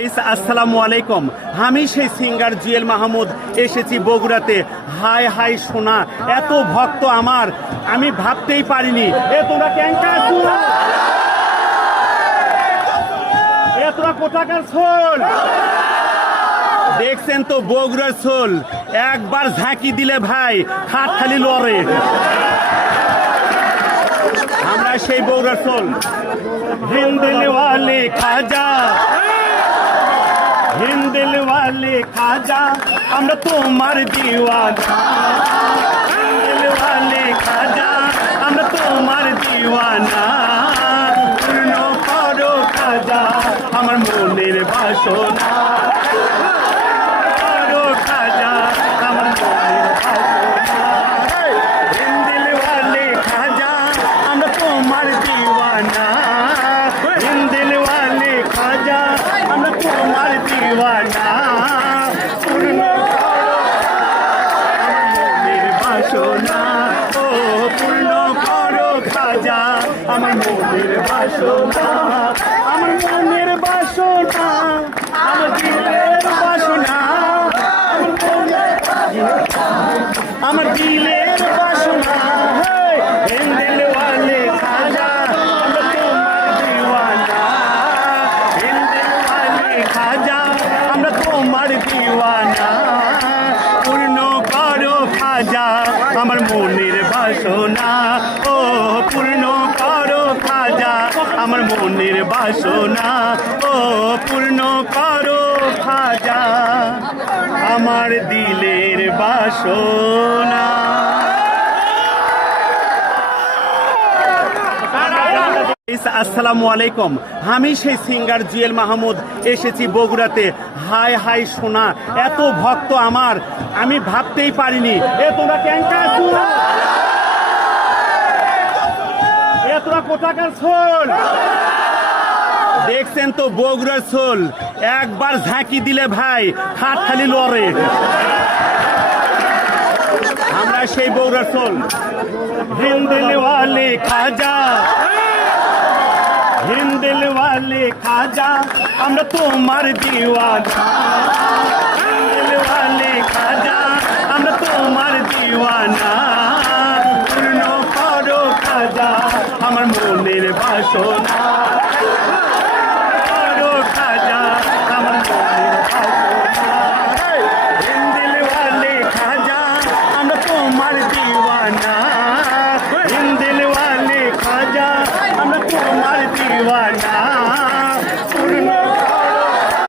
আসসালামু আলাইকুম। আমি সেই সিঙ্গার জুয়েল মাহমুদ এসেছি বগুড়াতে। হাই হাই সোনা, এত ভক্ত আমার, আমি ভাবতেই পারিনি। তোমরা ক্যাংকা আছো? তোরা কোথাকার সোল? দেখছেন তো বগুড়ার সোল, একবার ঝাঁকি দিলে ভাই হাত খালি লড়ে। আমরা সেই বগুড়ার সোল। হিন্দিল ওয়ালে খাজা, হিন্দিল ওয়ালে খাজা, আমরা তোমার দিওয়ানা। হিন্দিল ওয়ালে খাজা, আমরা তোমার দিওয়ানা। পূর্ণ করো খাজা আমার মনের বাসনা। করো খাজা আমার মনের বাসনা। হিন্দিল ওয়ালে খাজা, আমরা তোমার দিওয়ানা। হিন্দিল ওয়ালে খাজা, আমরা তোমার দিওয়ানা। পূর্ণ মনের বাসনা, ও পূর্ণ করো খাজা আমার মনের বাসনা। আমার মনের বাসনা, আমার দিলের বাসনা, আমার দিলের বাসনা। হিন্দিল ওয়ালে খাজা, আমরা তোমার দিওয়ানা। হিন্দিল ওয়ালে খাজা, আমরা তোমার দিওয়ানা। পূর্ণ করো খাজা আমার মনের বাসনা, ও পূর্ণ করো খাজা আমার মনের বাসনা। ও পূর্ণ করো খাজা আমার দিলের বাসনা। আসসালামু আলাইকুম। আমি সেই সিঙ্গার জুয়েল মাহমুদ এসেছি বগুড়াতে। হাই হাই সোনা, এত ভক্ত আমার, আমি ভাবতেই পারিনি। তোমরা ক্যাংকা আছো? তোরা কোথাকার সোল? দেখছেন তো বগুড়ার সোল, একবার ঝাঁকি দিলে ভাই হাত খালি লড়ে। আমরা সেই বগুড়ার সোল। হিন্দিল ওয়ালে খাজা, হিন্দিল ওয়ালে খাজা, আমরা তোমার দিওয়ানা। হিন্দিল ওয়ালে খাজা, আমরা তোমার দিওয়ানা।